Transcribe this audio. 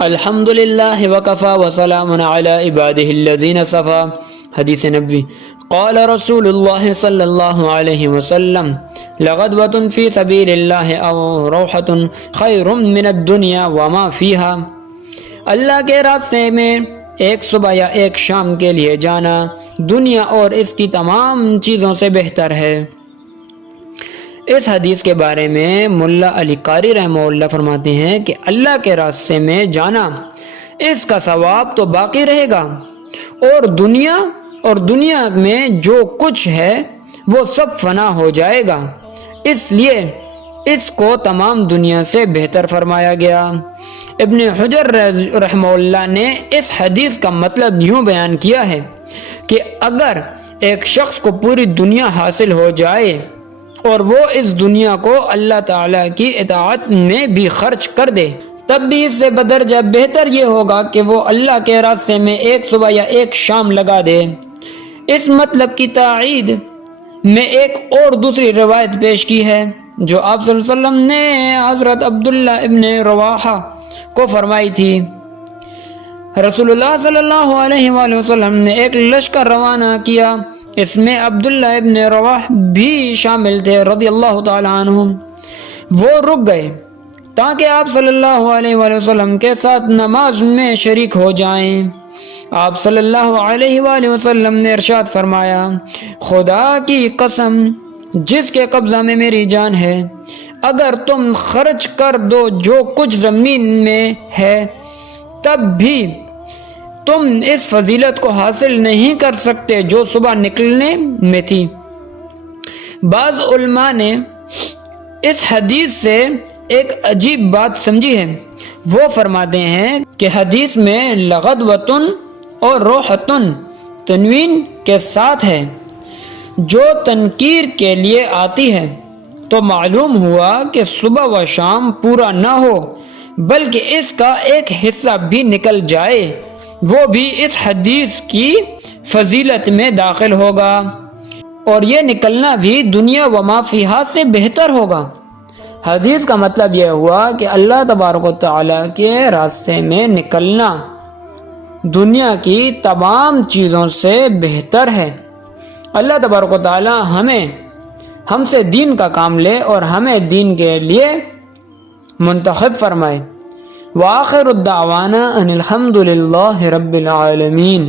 الحمدللہ وکفا وسلام علی عباده الذین صفا۔ حدیث نبوی۔ قال رسول اللہ صلی اللہ علیہ وسلم لغدوة فی سبیل اللہ او روحة خیر من الدنیا وما فیہا۔ اللہ کے راستے میں ایک صبح یا ایک شام کے لیے جانا دنیا اور اس کی تمام چیزوں سے بہتر ہے۔ اس حدیث کے بارے میں ملا علی قاری رحمہ اللہ فرماتے ہیں کہ اللہ کے راستے میں جانا اس کا ثواب تو باقی رہے گا، اور دنیا میں جو کچھ ہے وہ سب فنا ہو جائے گا، اس لیے اس کو تمام دنیا سے بہتر فرمایا گیا۔ ابن حجر رحمہ اللہ نے اس حدیث کا مطلب یوں بیان کیا ہے کہ اگر ایک شخص کو پوری دنیا حاصل ہو جائے اور وہ اس دنیا کو اللہ تعالیٰ کی اطاعت میں بھی خرچ کر دے، تب بھی اس سے بدرجہ بہتر یہ ہوگا کہ وہ اللہ کے راستے میں ایک صبح یا ایک شام لگا دے۔ اس مطلب کی تائید میں ایک اور دوسری روایت پیش کی ہے جو آپ صلی اللہ علیہ وسلم نے حضرت عبداللہ ابن رواحہ کو فرمائی تھی۔ رسول اللہ صلی اللہ علیہ وآلہ وسلم نے ایک لشکر روانہ کیا، اس میں عبداللہ ابن رواح بھی شامل تھے رضی اللہ تعالی عنہ۔ وہ رک گئے تاکہ آپ صلی اللہ علیہ وآلہ وسلم کے ساتھ نماز میں شریک ہو جائیں۔ آپ صلی اللہ علیہ وآلہ وسلم نے ارشاد فرمایا، خدا کی قسم جس کے قبضہ میں میری جان ہے، اگر تم خرچ کر دو جو کچھ زمین میں ہے تب بھی تم اس فضیلت کو حاصل نہیں کر سکتے جو صبح نکلنے میں تھی۔ بعض علماء نے اس حدیث سے ایک عجیب بات سمجھی ہے۔ وہ فرماتے ہیں کہ حدیث میں لغدوۃ اور روحۃ تنوین کے ساتھ ہے جو تنکیر کے لیے آتی ہے، تو معلوم ہوا کہ صبح و شام پورا نہ ہو بلکہ اس کا ایک حصہ بھی نکل جائے، وہ بھی اس حدیث کی فضیلت میں داخل ہوگا، اور یہ نکلنا بھی دنیا و ما فیہا سے بہتر ہوگا۔ حدیث کا مطلب یہ ہوا کہ اللہ تبارک و تعالیٰ کے راستے میں نکلنا دنیا کی تمام چیزوں سے بہتر ہے۔ اللہ تبارک و تعالیٰ ہم سے دین کا کام لے اور ہمیں دین کے لیے منتخب فرمائے۔ وآخر الدعوانا ان الحمد للہ رب العالمین۔